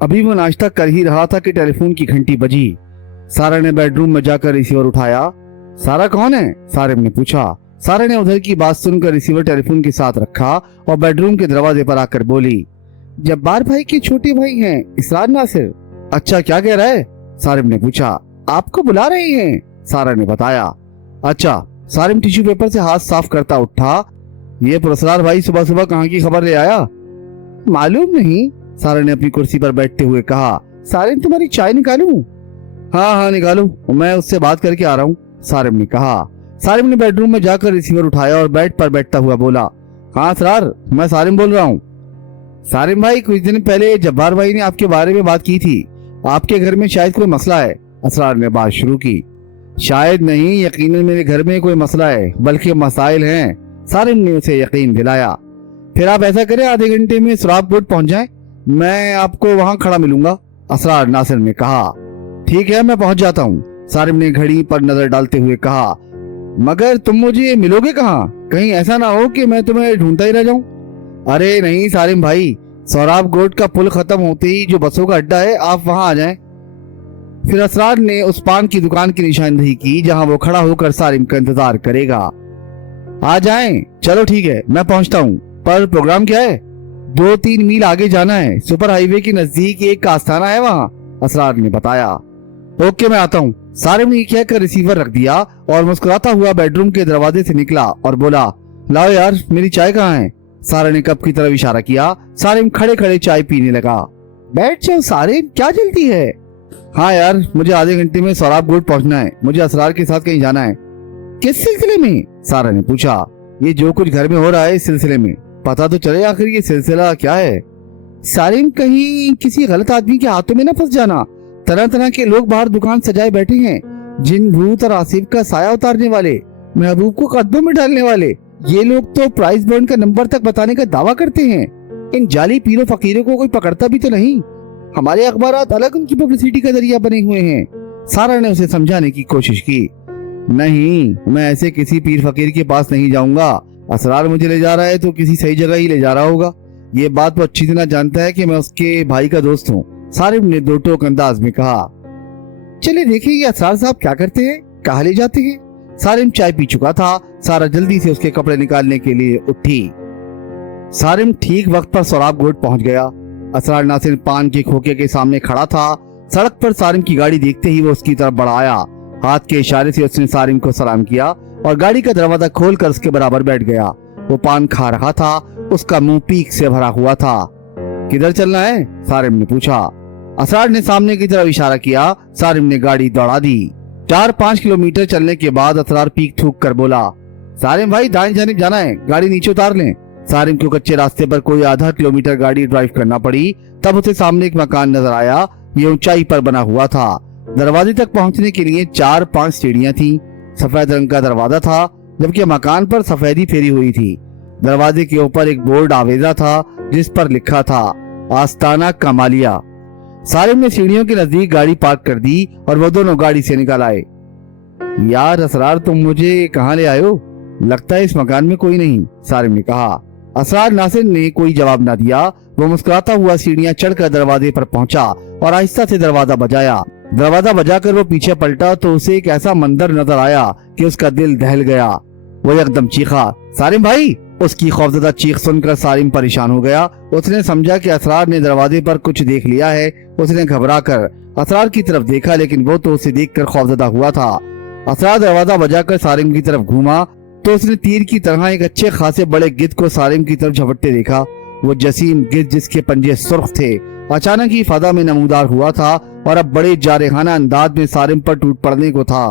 अभी वो नाश्ता कर ही रहा था कि टेलीफोन की घंटी बजी। सारा ने बेडरूम में जाकर रिसीवर उठाया। सारा कौन है? सारिम ने पूछा। सारा ने उधर की बात सुनकर रिसीवर टेलीफोन के साथ रखा और बेडरूम के दरवाजे पर आकर बोली, जब्बार भाई के छोटे भाई हैं, इसरार नासिर। अच्छा, क्या कह रहा है? सारिम ने पूछा। आपको बुला रहे हैं, सारा ने बताया। अच्छा। सारिम टिश्यू पेपर से हाथ साफ करता उठा। ये पुरस्कार भाई सुबह सुबह कहाँ की खबर ले आया? मालूम नहीं, सारा ने अपनी कुर्सी पर बैठते हुए कहा। सारिम, तुम्हारी चाय निकालूं? हाँ हाँ निकालो, मैं उससे बात करके आ रहा हूँ, सारिम ने कहा। सारिम ने बेडरूम में जाकर रिसीवर उठाया और बेड पर बैठता हुआ बोला, हाँ असरार, मैं सारिम बोल रहा हूँ। सारिम भाई, कुछ दिन पहले जब्बार भाई ने आपके बारे में बात की थी। आपके घर में शायद कोई मसला है, असरार ने बात शुरू की। शायद नहीं, यकीनन मेरे घर में कोई मसला है, बल्कि मसाइल हैं, सारिम ने उसे यकीन दिलाया। फिर आप ऐसा करें, आधे घंटे में सुराबकोट पहुंच जाएं, मैं आपको वहां खड़ा मिलूंगा, असरार नासिर ने कहा। ठीक है, मैं पहुंच जाता हूँ, सारिम ने घड़ी पर नजर डालते हुए कहा। मगर तुम मुझे मिलोगे कहाँ? कहीं ऐसा ना हो कि मैं तुम्हें ढूंढता ही रह जाऊं। अरे नहीं सारिम भाई, सोराबकोट का पुल खत्म होते ही जो बसों का अड्डा है, आप वहां आ जाएं। फिर असरार ने उस पान की दुकान की निशानदेही की जहां वो खड़ा होकर सारिम का इंतजार करेगा। आ जाएं, चलो ठीक है, मैं पहुंचता हूँ, पर प्रोग्राम क्या है? 2-3 मील आगे जाना है, सुपर हाईवे के नजदीक एक आस्थाना है वहाँ, असरार ने बताया। ओके, मैं आता हूँ, सारिम ने कहकर रिसीवर रख दिया और मुस्कुराता हुआ बेडरूम के दरवाजे से निकला और बोला, लाओ यार, मेरी चाय कहाँ है? सारा ने कप की तरफ इशारा किया। सारिम खड़े खड़े चाय पीने लगा। बैठ जाओ सारिम, क्या जल्दी है? हाँ यार, मुझे आधे घंटे में सोराबकोट पहुंचना है, मुझे असरार के साथ कहीं जाना है। किस सिलसिले में? सारा ने पूछा। ये जो कुछ घर में हो रहा है इस सिलसिले में, पता तो चले आखिर ये सिलसिला क्या है। सारिम, कहीं किसी गलत आदमी के हाथों में न फंस जाना। तरह तरह के लोग बाहर दुकान सजाए बैठे हैं, जिन भूत और आसिफ का साया उतारने वाले, महबूब को कदमों में डालने वाले। ये लोग तो प्राइस बॉन्ड का नंबर तक बताने का दावा करते हैं। इन जाली पीरों फकीरों को कोई पकड़ता भी तो नहीं। हमारे अखबारात अलग उनकी पब्लिसिटी का जरिया बने हुए हैं। सारा ने उसे समझाने की कोशिश की। नहीं, मैं ऐसे किसी पीर फकीर के पास नहीं जाऊंगा। असरार मुझे ले जा रहा है तो किसी सही जगह ही ले जा रहा होगा। ये बात वो अच्छी तरह जानता है कि मैं उसके भाई का दोस्त हूँ, सारिम ने दो टोक अंदाज में कहा। चलिए देखेंगे असरार साहब क्या करते हैं, कहाँ ले जाते हैं। सारिम चाय पी चुका था। सारा जल्दी से उसके कपड़े निकालने के लिए उठी। सारिम ठीक वक्त पर सोराबकोट पहुंच गया। असरार नासिर पान के खोखे के सामने खड़ा था। सड़क पर सारिम की गाड़ी देखते ही वो उसकी तरफ बढ़ाया। हाथ के इशारे से उसने सारिम को सलाम किया और गाड़ी का दरवाजा खोलकर उसके बराबर बैठ गया। वो पान खा रहा था, उसका मुंह पीक से भरा हुआ था। किधर चलना है? सारिम ने पूछा। असरार ने सामने की तरफ इशारा किया। सारिम ने गाड़ी दौड़ा दी। 4-5 किलोमीटर चलने के बाद असरार पीक थूक कर बोला, सारिम भाई, दाएं जानिब जाना है, गाड़ी नीचे उतार लें। सारिम को कच्चे रास्ते पर कोई आधा किलोमीटर गाड़ी ड्राइव करना पड़ी। तब उसे सामने एक मकान नजर आया। ये ऊंचाई पर बना हुआ था। दरवाजे तक पहुंचने के लिए 4-5 सीढ़ियां थी। सफेद रंग का दरवाजा था, जबकि मकान पर सफेदी फेरी हुई थी। दरवाजे के ऊपर एक बोर्ड आवेजा था जिस पर लिखा था, आस्ताना कमालिया। सारिम ने सीढ़ियों के नजदीक गाड़ी पार्क कर दी और वो दोनों गाड़ी से निकल आए। यार असरार, तुम मुझे कहाँ ले आए हो? लगता है इस मकान में कोई नहीं, सारिम ने कहा। असरार नासिर ने कोई जवाब न दिया। वो मुस्कुराता हुआ सीढ़ियां चढ़कर दरवाजे पर पहुंचा और आहिस्ता से दरवाजा बजाया। दरवाजा बजाकर वो पीछे पलटा तो उसे एक ऐसा मंजर नजर आया कि उसका दिल दहल गया। वो एकदम चीखा, सारिम भाई! उसकी खौफजदा चीख सुनकर सारिम परेशान हो गया। उसने समझा कि असरार ने दरवाजे पर कुछ देख लिया है। उसने घबराकर असरार की तरफ देखा, लेकिन वो तो उसे देखकर खौफजदा हुआ था। असरार दरवाजा बजाकर सारिम की तरफ घूमा तो उसने तीर की तरह एक अच्छे खासे बड़े गिद्ध को सारिम की तरफ झपटते देखा। वो जसीम गिद्ध, जिसके पंजे सुर्ख थे, अचानक ही फजा में नमूदार हुआ था और अब बड़े जारहाना अंदाज में सारिम पर टूट पड़ने को था।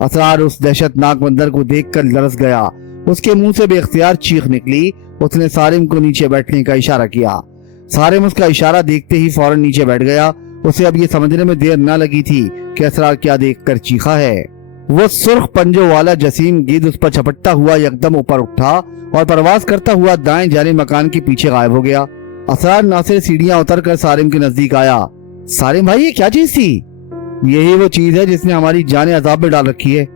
असरार उस दहशतनाक मंजर को देखकर लरस गया। उसके मुंह से बेख्तियार चीख निकली। उसने सारिम को नीचे बैठने का इशारा किया। सारिम उसका इशारा देखते ही फौरन नीचे बैठ गया। उसे अब ये समझने में देर न लगी थी कि असरार क्या देखकर चीखा है। वो सुर्ख पंजों वाला जसीम गिद्ध उस पर झपटता हुआ एकदम ऊपर उठा और परवाज करता हुआ दाएं जाने मकान के पीछे गायब हो गया। असरार नासिर सीढ़ियां उतरकर सारिम के नजदीक आया। सारिम भाई, ये क्या चीज थी? यही वो चीज है जिसने हमारी जान अजाब में डाल रखी है।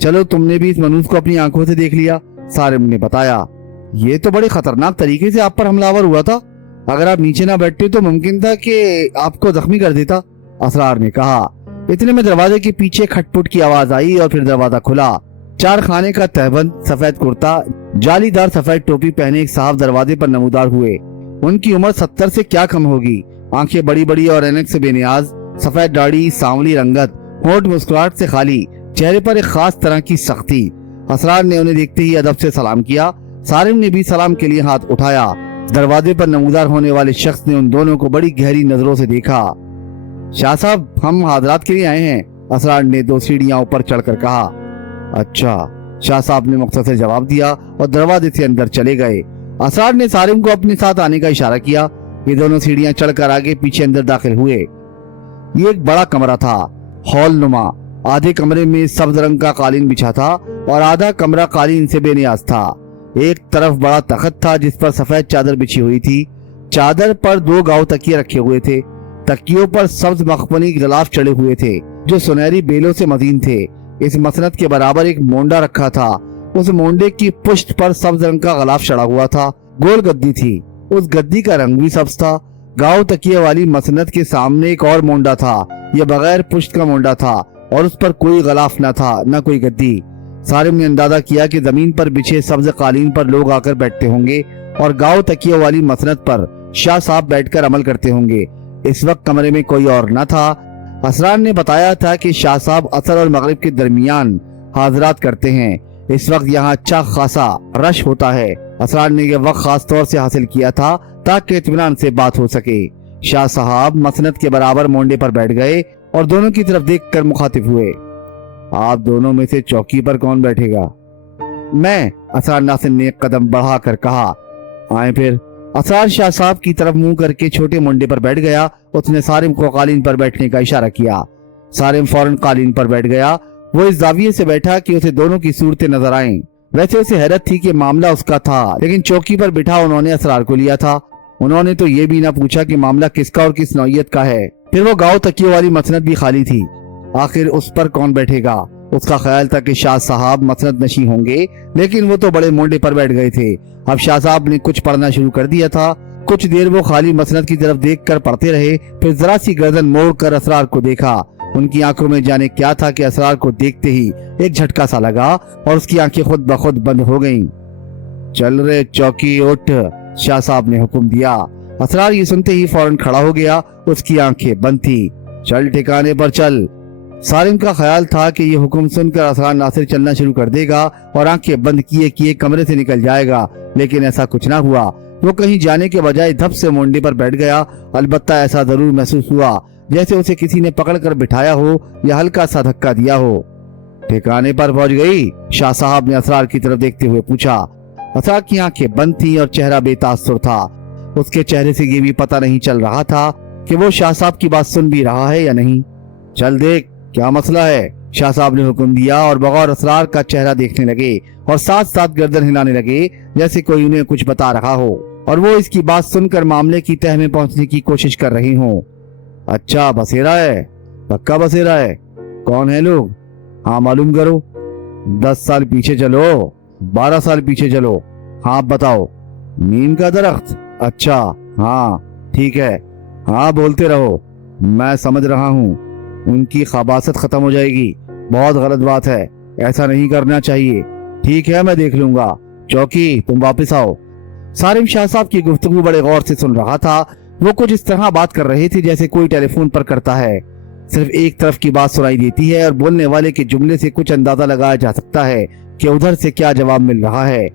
चलो, तुमने भी इस मनूस को अपनी आंखों से देख लिया, सारिम ने बताया। ये तो बड़े खतरनाक तरीके से आप पर हमलावर हुआ था। अगर आप नीचे ना बैठते तो मुमकिन था कि आपको जख्मी कर देता, असरार ने कहा। इतने में दरवाजे के पीछे खटपुट की आवाज आई और फिर दरवाजा खुला। 4 खाने का तहबंद, सफेद कुर्ता, जालीदार सफेद टोपी पहने एक साहब दरवाजे पर नमूदार हुए। उनकी उम्र 70 से क्या कम होगी। आंखें बड़ी बड़ी और ऐनक से बेनियाज, सफेद दाढ़ी, सांवली रंगत, होंठ मुस्कुराहट से खाली, चेहरे पर एक खास तरह की सख्ती। असरार ने उन्हें देखते ही अदब से सलाम किया। सारिम ने भी सलाम के लिए हाथ उठाया। दरवाजे पर नमूदार होने वाले शख्स ने उन दोनों को बड़ी गहरी नजरों से देखा। शाह साहब, हम हाजरात के लिए आए हैं, असरार ने 2 सीढ़ियां ऊपर चढ़कर कहा। अच्छा, शाह साहब ने मुख्तसर जवाब दिया और दरवाजे से अंदर चले गए। असरार ने सारिम को अपने साथ आने का इशारा किया। ये दोनों सीढ़ियां चढ़कर आगे पीछे अंदर दाखिल हुए। ये एक बड़ा कमरा था, हॉल नुमा। आधे कमरे में सब्ज रंग का कालीन बिछा था और आधा कमरा कालीन से बेनियाज था। एक तरफ बड़ा तख्त था जिस पर सफेद चादर बिछी हुई थी। चादर पर 2 गाव तकिए रखे हुए थे। तकियों पर सब्ज मखमली गिलाफ चढ़े हुए थे जो सुनहरी बेलों से मजीन थे। इस मसनद के बराबर एक मोंडा रखा था। उस मोंडे की पुष्ट पर सब्ज रंग का गलाफ चढ़ा हुआ था। गोल गद्दी थी, उस गद्दी का रंग भी सब्ज था। गाव तकिए वाली मसनद के सामने एक और मोंडा था। यह बगैर पुष्ट का मोंडा था और उस पर कोई गलाफ न था, न कोई गद्दी। सारिम ने अंदाजा किया कि जमीन पर बिछे सब्ज कालीन पर लोग आकर बैठते होंगे और गाव तकिए वाली मसनद पर शाह साहब बैठकर अमल करते होंगे। इस वक्त कमरे में कोई और न था। असरार ने बताया था कि शाह साहब असर और मगरिब के दरमियान हाजरात करते हैं। इस वक्त यहाँ अच्छा खासा रश होता है। असरार ने यह वक्त खास तौर से हासिल किया था ताकि इत्मीनान से बात हो सके। शाह साहब मसनद के बराबर मोंडे पर बैठ गए और दोनों की तरफ देखकर मुखातिब हुए। आप दोनों में से चौकी पर कौन बैठेगा? मैं, असरार नासिर ने एक कदम बढ़ाकर कहा। आए फिर। असरार शाह साहब की तरफ मुंह करके छोटे मोंडे पर बैठ गया। उसने सारिम को कालीन पर बैठने का इशारा किया। सारिम फौरन कालीन पर बैठ गया। वो इस जाविये से बैठा कि उसे दोनों की सूरतें नजर आईं। वैसे उसे हैरत थी कि मामला उसका था, लेकिन चौकी पर बिठा उन्होंने असरार को लिया था। उन्होंने तो ये भी ना पूछा कि मामला किसका और किस नौयत का है। फिर वो गाँव तकियों वाली मसनद भी खाली थी। आखिर उस पर कौन बैठेगा? उसका ख्याल था कि शाह साहब मसनद नशी होंगे, लेकिन वो तो बड़े मोंडे पर बैठ गए थे। अब शाह साहब ने कुछ पढ़ना शुरू कर दिया था। कुछ देर वो खाली मसनद की तरफ देखकर पढ़ते रहे। फिर जरा सी गर्दन मोड़ कर असरार को देखा। उनकी आंखों में जाने क्या था कि असरार को देखते ही एक झटका सा लगा और उसकी आंखें खुद ब खुद बंद हो गईं। चल रे चौकी उठ, शाह साहब ने हुक्म दिया। असरार ये सुनते ही फौरन खड़ा हो गया। उसकी आंखें बंद थी। चल ठिकाने पर चल। सारिम का ख्याल था कि ये हुक्म सुनकर असरार नासिर चलना शुरू कर देगा और आंखें बंद किए किए कमरे से निकल जाएगा, लेकिन ऐसा कुछ ना हुआ। वो कहीं जाने के बजाय धप से मोंडे पर बैठ गया। अलबत्ता ऐसा जरूर महसूस हुआ जैसे उसे किसी ने पकड़कर बिठाया हो या हल्का सा धक्का दिया हो। ठिकाने पर पहुंच गई? शाह साहब ने असरार की तरफ देखते हुए पूछा। असरार की आंखें बंद थीं और चेहरा बेतासुर था। उसके चेहरे से ये भी पता नहीं चल रहा था कि वो शाह साहब की बात सुन भी रहा है या नहीं। चल देख क्या मसला है, शाह साहब ने हुक्म दिया और बगौर असरार का चेहरा देखने लगे और साथ साथ गर्दन हिलाने लगे जैसे कोई उन्हें कुछ बता रहा हो और वो इसकी बात सुनकर मामले की तह में पहुंचने की कोशिश कर रही हो। अच्छा बसेरा है? पक्का बसेरा है? कौन है लोग? हाँ मालूम करो। 10 साल पीछे चलो, 12 साल पीछे चलो। हाँ बताओ। नीम का दरख्त? अच्छा हाँ ठीक है। हाँ बोलते रहो, मैं समझ रहा हूँ। उनकी खबासत खत्म हो जाएगी। बहुत गलत बात है, ऐसा नहीं करना चाहिए। ठीक है मैं देख लूंगा। चौकी तुम वापस आओ। सारिम शाह साहब की गुफ्तगू बड़े गौर से सुन रहा था। वो कुछ इस तरह बात कर रहे थे जैसे कोई टेलीफोन पर करता है। सिर्फ एक तरफ की बात सुनाई देती है और बोलने वाले के जुमले से कुछ अंदाजा लगाया जा सकता है कि उधर से क्या जवाब मिल रहा है।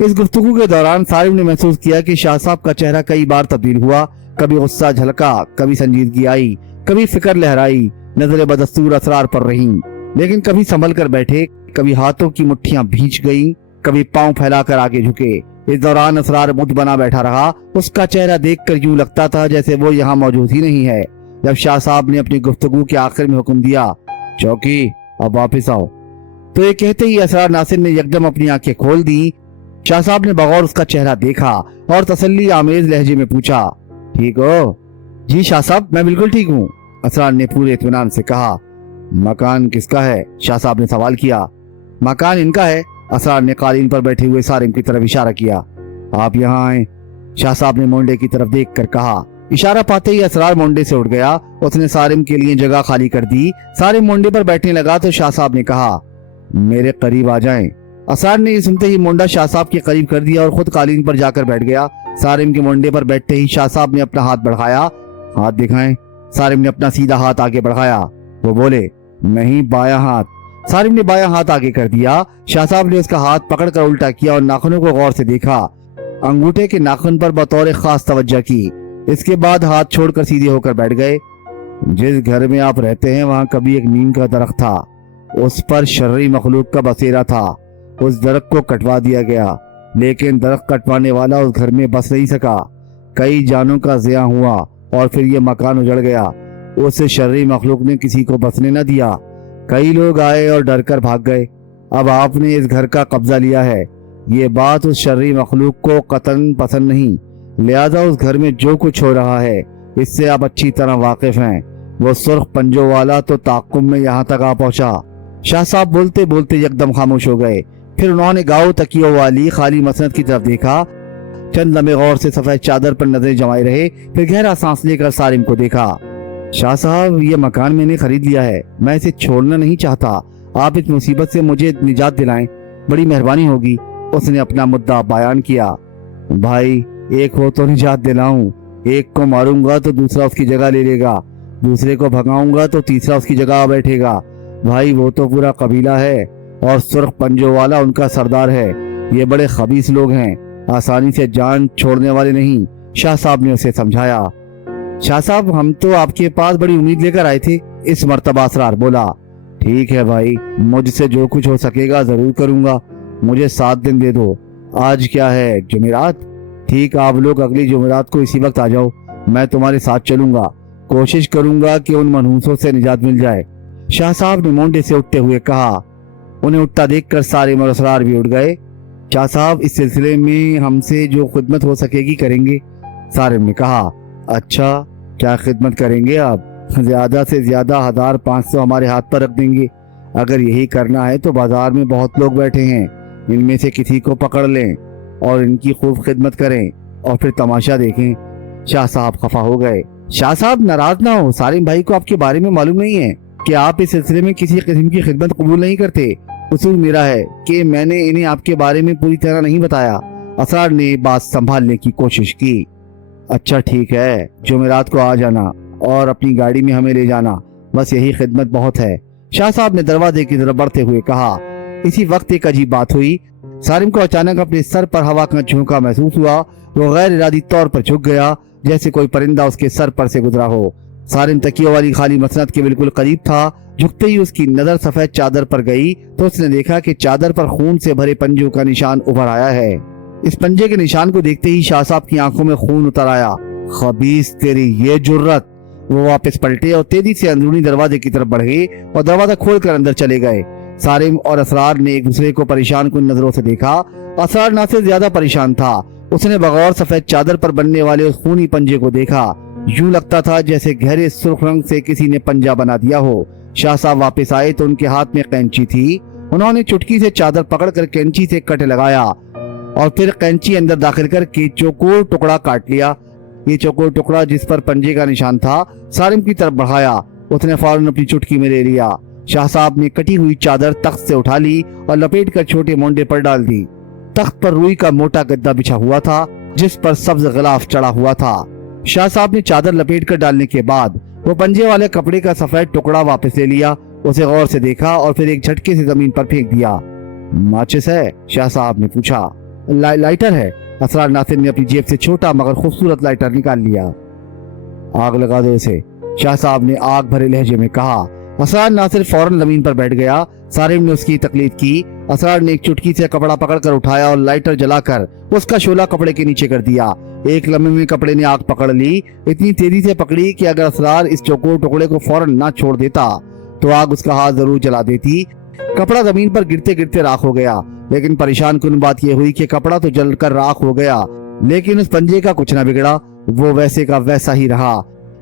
इस गुफ्तगू के दौरान सारिम ने महसूस किया कि शाह साहब का चेहरा कई बार तब्दील हुआ। कभी गुस्सा झलका, कभी संजीदगी आई, कभी फिक्र लहराई। नजरें बदस्तूर असरार पर रहीं, लेकिन कभी संभल कर बैठे, कभी हाथों की मुट्ठियां भींच गईं, कभी पांव फैलाकर आगे झुके। इस दौरान असरार मुद बना बैठा रहा। उसका चेहरा देखकर यूं लगता था जैसे वो यहाँ मौजूद ही नहीं है। जब शाह साहब ने अपनी गुफ्तगू के आखिर में हुक्म दिया, चौकी अब वापस आओ, तो ये कहते ही असरार नासिर ने यकदम अपनी आंखें खोल दी। शाह साहब ने बगौर उसका चेहरा देखा और तसल्ली आमेज लहजे में पूछा, ठीक हो? जी शाह साहब मैं बिल्कुल ठीक हूँ, असरार ने पूरे इत्मीनान से कहा। मकान किसका है? शाह साहब ने सवाल किया। मकान इनका है, असरार ने कालीन पर बैठे हुए सारिम की तरफ इशारा किया। आप यहाँ आए। शाह साहब ने मोंडे की तरफ देख कर कहा। इशारा पाते ही असरार मोंडे से उठ गया। उसने सारिम के लिए जगह खाली कर दी। सारिम मोंडे पर बैठने लगा तो शाह साहब ने कहा, मेरे करीब आ जाएं। असरार ने ये सुनते ही मोंडा शाह साहब के करीब कर दिया और खुद कालीन पर जाकर बैठ गया। सारिम के मोंडे पर बैठते ही शाह साहब ने अपना हाथ बढ़ाया। हाथ दिखाएं। सारिम ने अपना सीधा हाथ आगे बढ़ाया। वो बोले, नहीं, बायां हाथ। सारिम ने बायां हाथ आगे कर दिया। शाह साहब ने उसका हाथ पकड़कर उल्टा किया और नाखूनों को गौर से देखा। अंगूठे के नाखून पर बतौर खास तवज्जो की। इसके बाद हाथ छोड़कर सीधे होकर बैठ गए। जिस घर में आप रहते हैं वहां कभी एक नीम का दरख्त था। उस पर शर्री मखलूक का बसेरा था। उस दरख्त को कटवा दिया गया, लेकिन दरख्त कटवाने वाला उस घर में बस नहीं सका। कई जानों का ज़िया हुआ और फिर ये मकान उजड़ गया। उस शर्री मखलूक ने किसी को बसने न दिया। कई लोग आए और डर कर भाग गए। अब आपने इस घर का कब्जा लिया है। ये बात उस शर्री मखलूक को कतन पसंद नहीं, लिहाजा उस घर में जो कुछ हो रहा है इससे आप अच्छी तरह वाकिफ हैं। वो सुर्ख पंजों वाला तो ताक़ुब में यहाँ तक आ पहुंचा। शाह साहब बोलते बोलते एकदम खामोश हो गए। फिर उन्होंने गाँव तकियों वाली खाली मसनद की तरफ देखा। चंद लम्हे गौर से सफेद चादर पर नजरें जमाए रहे, फिर गहरा सांस लेकर सारिम को देखा। शाह साहब, ये मकान मैंने खरीद लिया है। मैं इसे छोड़ना नहीं चाहता। आप इस मुसीबत से मुझे निजात दिलाएं, बड़ी मेहरबानी होगी। उसने अपना मुद्दा बयान किया। भाई, एक हो तो निजात दिलाऊं। एक को मारूंगा तो दूसरा उसकी जगह ले लेगा। दूसरे को भगाऊंगा तो तीसरा उसकी जगह बैठेगा। भाई, वो तो पूरा कबीला है और सुर्ख पंजों वाला उनका सरदार है। ये बड़े खबीस लोग हैं, आसानी से जान छोड़ने वाले नहीं। शाह साहब ने उसे समझाया। शाह साहब, हम तो आपके पास बड़ी उम्मीद लेकर आए थे। इस मर्तबा असरार बोला। ठीक है भाई, मुझसे जो कुछ हो सकेगा जरूर करूंगा। मुझे 7 दिन दे दो। आज क्या है, जुमेरात? ठीक, आप लोग अगली जुमेरात को इसी वक्त आ जाओ। मैं तुम्हारे साथ चलूंगा। कोशिश करूंगा कि उन मनहूसों से निजात मिल जाए। शाह साहब ने मोंडे से उठते हुए कहा। उन्हें उठता देखकर सारिम और असरार भी उठ गए। शाह साहब, इस सिलसिले में हमसे जो खिदमत हो सकेगी करेंगे। सारिम ने कहा। अच्छा, क्या खिदमत करेंगे आप? ज्यादा से ज्यादा 1500 हमारे हाथ पर रख देंगे। अगर यही करना है तो बाजार में बहुत लोग बैठे हैं, इनमें से किसी को पकड़ लें और इनकी खूब खिदमत करें और फिर तमाशा देखें। शाह साहब खफा हो गए। शाह साहब, नाराज ना हो। सारिम भाई को आपके बारे में मालूम नहीं है कि आप इस सिलसिले में किसी किस्म की खिदमत कबूल नहीं करते। उसूल मेरा है कि मैंने इन्हें आपके बारे में पूरी तरह नहीं बताया। असरार ने बात संभालने की कोशिश की। अच्छा ठीक है, जुमेरात को आ जाना और अपनी गाड़ी में हमें ले जाना, बस यही खिदमत बहुत है। शाह साहब ने दरवाजे की तरफ बढ़ते हुए कहा। इसी वक्त एक अजीब बात हुई। सारिम को अचानक अपने सर पर हवा का झोंका महसूस हुआ। वो गैर इरादी तौर पर झुक गया, जैसे कोई परिंदा उसके सर पर से गुजरा हो। सारिम तकियों वाली खाली मसनद के बिल्कुल करीब था। झुकते ही उसकी नजर सफेद चादर पर गई तो उसने देखा कि चादर पर खून से भरे पंजों का निशान उभर आया है। इस पंजे के निशान को देखते ही शाह साहब की आंखों में खून उतर आया। खबीस, तेरी ये जुर्रत! वो वापस पलटे और तेजी से अंदरूनी दरवाजे की तरफ बढ़ गए और दरवाजा खोलकर अंदर चले गए। सारिम और असरार ने एक दूसरे को परेशान कुन नजरों से देखा। असरार ना से ज्यादा परेशान था। उसने बगौर सफेद चादर पर बनने वाले उस खूनी पंजे को देखा। यूं लगता था जैसे गहरे सुर्ख रंग से किसी ने पंजा बना दिया हो। शाह साहब वापस आए तो उनके हाथ में कैंची थी। उन्होंने चुटकी से चादर पकड़कर कैंची से कट लगाया और फिर कैंची अंदर दाखिल करके चौकोर टुकड़ा काट लिया। ये चौकोर टुकड़ा जिस पर पंजे का निशान था सारिम की तरफ बढ़ाया। उसने फौरन अपनी चुटकी में ले लिया। शाह साहब ने कटी हुई चादर तख्त से उठा ली और लपेट कर छोटे मोंडे पर डाल दी। तख्त पर रुई का मोटा गद्दा बिछा हुआ था जिस पर सब्ज गिलाफ चढ़ा हुआ था। शाह साहब ने चादर लपेट कर डालने के बाद वो पंजे वाले कपड़े का सफेद टुकड़ा वापस ले लिया। उसे गौर से देखा और फिर एक झटके से जमीन पर फेंक दिया। माचिस है? शाह साहब ने पूछा। लाइटर है। असरार नासिर ने अपनी जेब से छोटा मगर खूबसूरत लाइटर निकाल लिया। आग लगा दो इसे, शाह साहब ने आग भरे लहजे में कहा। असरार नासिर फौरन जमीन पर बैठ गया। सारिम ने उसकी तकलीफ की। असरार ने एक चुटकी से कपड़ा पकड़कर उठाया और लाइटर जलाकर उसका शोला कपड़े के नीचे कर दिया। एक लम्हे में कपड़े ने आग पकड़ ली। इतनी तेजी से पकड़ी कि अगर असरार इस चौकोर टुकड़े को फौरन ना छोड़ देता तो आग उसका हाथ जरूर जला देती। कपड़ा जमीन पर गिरते गिरते राख हो गया, लेकिन परेशान कुन बात यह हुई कि कपड़ा तो जलकर राख हो गया लेकिन उस पंजे का कुछ ना बिगड़ा। वो वैसे का वैसा ही रहा,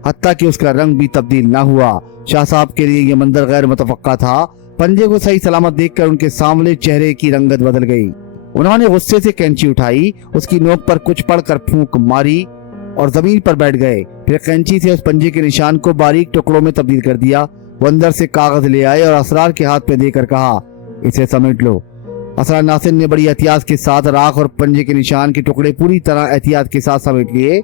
हत्ता कि उसका रंग भी तब्दील ना हुआ। शाह साहब के लिए यह मंजर गैर मुतवक्का था। पंजे को सही सलामत देखकर उनके सांवले चेहरे की रंगत बदल गई। उन्होंने गुस्से से कैंची उठाई, उसकी नोक पर कुछ पड़कर फूंक मारी और जमीन पर बैठ गए। फिर कैंची से उस पंजे के निशान को बारीक टुकड़ों में तब्दील कर दिया। वो अंदर से कागज ले आए और असरार के हाथ में देकर कहा, इसे समेट लो। असरार नासिर ने बड़ी एहतियात के साथ राख और पंजे के निशान के टुकड़े पूरी तरह एहतियात के साथ समेट लिए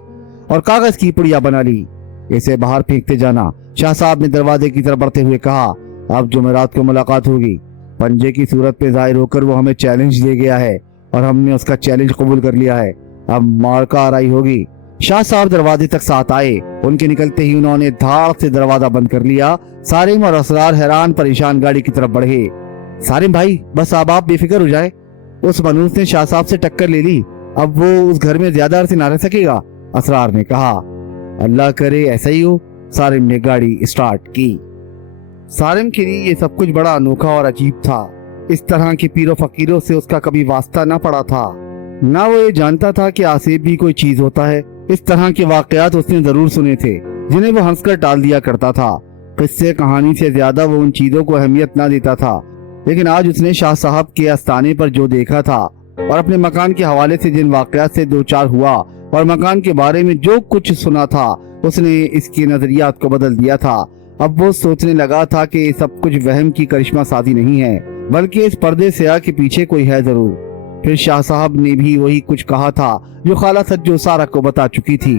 और कागज की पुड़िया बना ली। इसे बाहर फेंकते जाना। शाह साहब ने दरवाजे की तरफ बढ़ते हुए कहा, अब जुमेरात को मुलाकात होगी। पंजे की सूरत पे जाहिर होकर वो हमें चैलेंज दे गया है और हमने उसका चैलेंज कबूल कर लिया है। अब मारका आराई होगी। शाह साहब दरवाजे तक साथ आए। उनके निकलते ही उन्होंने धाड़ से दरवाजा बंद कर लिया। सारिम और असरार हैरान परेशान गाड़ी की तरफ बढ़े। सारिम भाई, बस अब आप बेफिक्र हो जाए। उस मनूस ने शाह साहब से टक्कर ले ली, अब वो उस घर में ज्यादा अरसे ना रह सकेगा, असरार ने कहा। अल्लाह करे ऐसा ही हो। सारिम ने गाड़ी स्टार्ट की। सारिम के लिए ये सब कुछ बड़ा अनोखा और अजीब था। इस तरह के पीरों फकीरों से उसका कभी वास्ता ना पड़ा था, ना वो ये जानता था कि आसिफ भी कोई चीज होता है। इस तरह के वाकयात उसने जरूर सुने थे, जिन्हें वो हंसकर टाल दिया करता था। किस्से कहानी से ज्यादा वो उन चीजों को अहमियत ना देता था। लेकिन आज उसने शाह साहब के आस्थाने पर जो देखा था और अपने मकान के हवाले से जिन वाकयात से दो चार हुआ और मकान के बारे में जो कुछ सुना था, उसने इसके नजरियात को बदल दिया था। अब वो सोचने लगा था कि सब कुछ वहम की करिश्मा साजी नहीं है, बल्कि इस पर्दे स्याह के पीछे कोई है जरूर। फिर शाह साहब ने भी वही कुछ कहा था जो खाला सज्जो सारा को बता चुकी थी।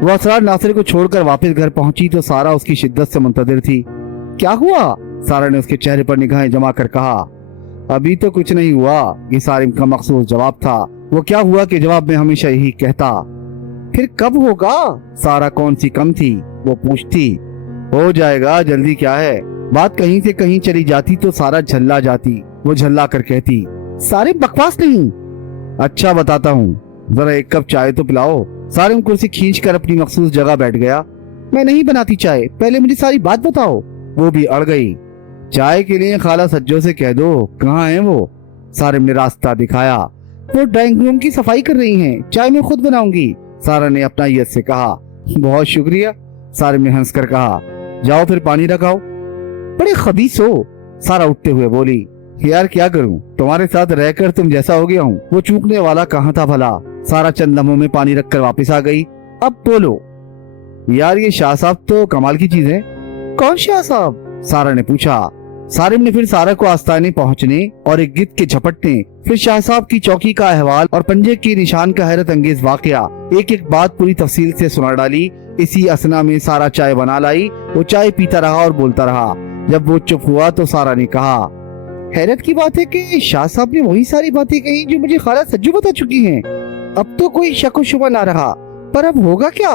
वो असरार नासिर को छोड़कर वापस घर पहुंची तो सारा उसकी शिद्दत से मुंतजिर थी। क्या हुआ? सारा ने उसके चेहरे पर निगाहें जमा कर कहा। अभी तो कुछ नहीं हुआ, ये सारिम का मखसूस जवाब था। वो क्या हुआ के जवाब में हमेशा यही कहता। फिर कब होगा? सारा कौन सी कम थी, वो पूछती। हो जाएगा, जल्दी क्या है। बात कहीं से कहीं चली जाती तो सारा झल्ला जाती। वो झल्ला कर कहती, सारिम बकवास नहीं। अच्छा बताता हूँ, जरा एक कप चाय तो पिलाओ। सारिम कुर्सी खींचकर अपनी मखसूस जगह बैठ गया। मैं नहीं बनाती चाय, पहले मुझे सारी बात बताओ। वो भी अड़ गई। चाय के लिए खाला सज्जो से कह दो। कहाँ है वो? सारिम ने रास्ता दिखाया। वो ड्राइंग रूम की सफाई कर रही हैं, चाय मैं खुद बनाऊंगी, सारा ने अपना यस से कहा। बहुत शुक्रिया, सारिम ने हंसकर कहा। जाओ फिर पानी रखाओ। बड़े खबीस हो, सारा उठते हुए बोली। यार क्या करूं, तुम्हारे साथ रहकर तुम जैसा हो गया हूँ। वो चूकने वाला कहाँ था भला। सारा चंद लम्हों में पानी रखकर वापस आ गई। अब बोलो। यार ये शाह साहब तो कमाल की चीज है। कौन शाह साहब? सारा ने पूछा। सारिम ने फिर सारा को आस्ताने पहुंचने और एक गिद्ध के झपटने, फिर शाह साहब की चौकी का अहवाल और पंजे के निशान का हैरत अंगेज वाकया एक एक बात पूरी तफसील से सुना डाली। इसी असना में सारा चाय बना लाई। वो चाय पीता रहा और बोलता रहा। जब वो चुप हुआ तो सारा ने कहा, हैरत की बात है कि शाह साहब ने वही सारी बातें कही जो मुझे खाला सज्जू बता चुकी हैं। अब तो कोई शक व शुबा ना रहा, पर अब होगा क्या?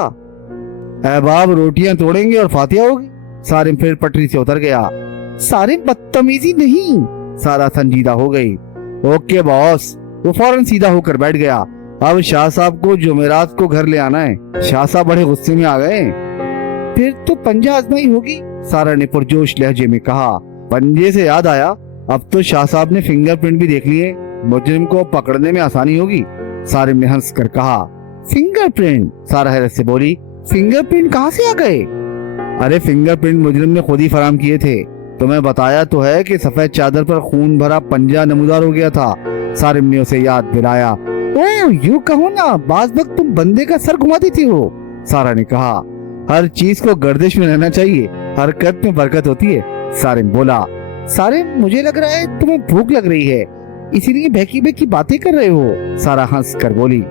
अहबाब रोटियां तोड़ेंगे और फातिहा होगी। सारिम फिर पटरी से उतर गया। सारिम बदतमीजी नहीं, सारा संजीदा हो गई। Okay boss. वो फौरन सीधा होकर बैठ गया। अब शाह साहब को जुमेरात को घर ले आना है। शाह साहब बड़े गुस्से में आ गए। फिर तो पंजा आजमाई होगी, सारा ने पुरजोश लहजे में कहा। पंजे से याद आया, अब तो शाह साहब ने फिंगरप्रिंट भी देख लिए, मुजरिम को पकड़ने में आसानी होगी, सारिम ने हंस कर कहा। फिंगरप्रिंट? सारा हैरत से बोली। फिंगरप्रिंट कहाँ से आ गए? अरे फिंगरप्रिंट मुजरिम ने खुद ही फराम किए थे। तुम्हें बताया तो है कि सफेद चादर पर खून भरा पंजा नमूदार हो गया था, सारिम ने उसे याद दिलाया। ओह यूं कहो ना, बाज वक्त तुम बंदे का सर घुमा देती हो, सारा ने कहा। हर चीज को गर्दिश में रहना चाहिए, हरकत में बरकत होती है, सारिम बोला। सारिम मुझे लग रहा है तुम्हें भूख लग रही है, इसीलिए बहकी बहकी बातें कर रहे हो, सारा हंस कर बोली।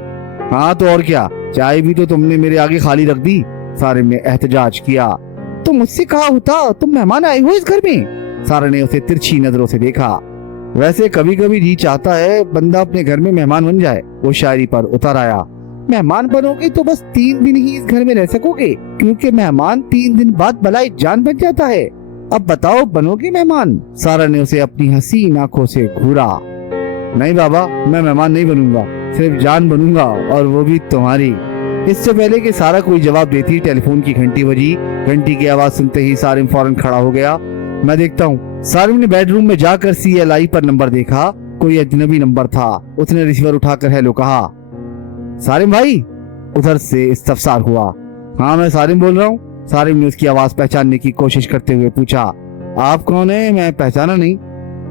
हाँ तो और क्या, चाय भी तो तुमने मेरे आगे खाली रख दी, सारिम ने एहतजाज किया। तो मुझसे कहा होता, तुम मेहमान आए हो इस घर में, सारा ने उसे तिरछी नजरों से देखा। वैसे कभी कभी जी चाहता है बंदा अपने घर में मेहमान बन जाए, वो शायरी पर उतर आया। मेहमान बनोगे तो बस 3 दिन ही इस घर में रह सकोगे, क्योंकि मेहमान 3 दिन बाद बलाए जान बन जाता है। अब बताओ बनोगे मेहमान? सारा ने उसे अपनी हसीन आंखों से घूरा। नहीं बाबा, मैं मेहमान नहीं बनूंगा, सिर्फ जान बनूंगा, और वो भी तुम्हारी। इससे पहले कि सारा कोई जवाब देती, टेलीफोन की घंटी बजी। घंटी की आवाज सुनते ही सारिम फौरन खड़ा हो गया। मैं देखता हूँ। सारिम ने बेडरूम में जाकर CLI पर नंबर देखा, कोई अजनबी नंबर था। उसने रिसीवर उठाकर हेलो कहा। सारिम भाई? उधर से इस्तफसार हुआ। हाँ मैं सारिम बोल रहा हूँ। सारिम ने उसकी आवाज पहचानने की कोशिश करते हुए पूछा। आप कौन है? मैं पहचाना नहीं।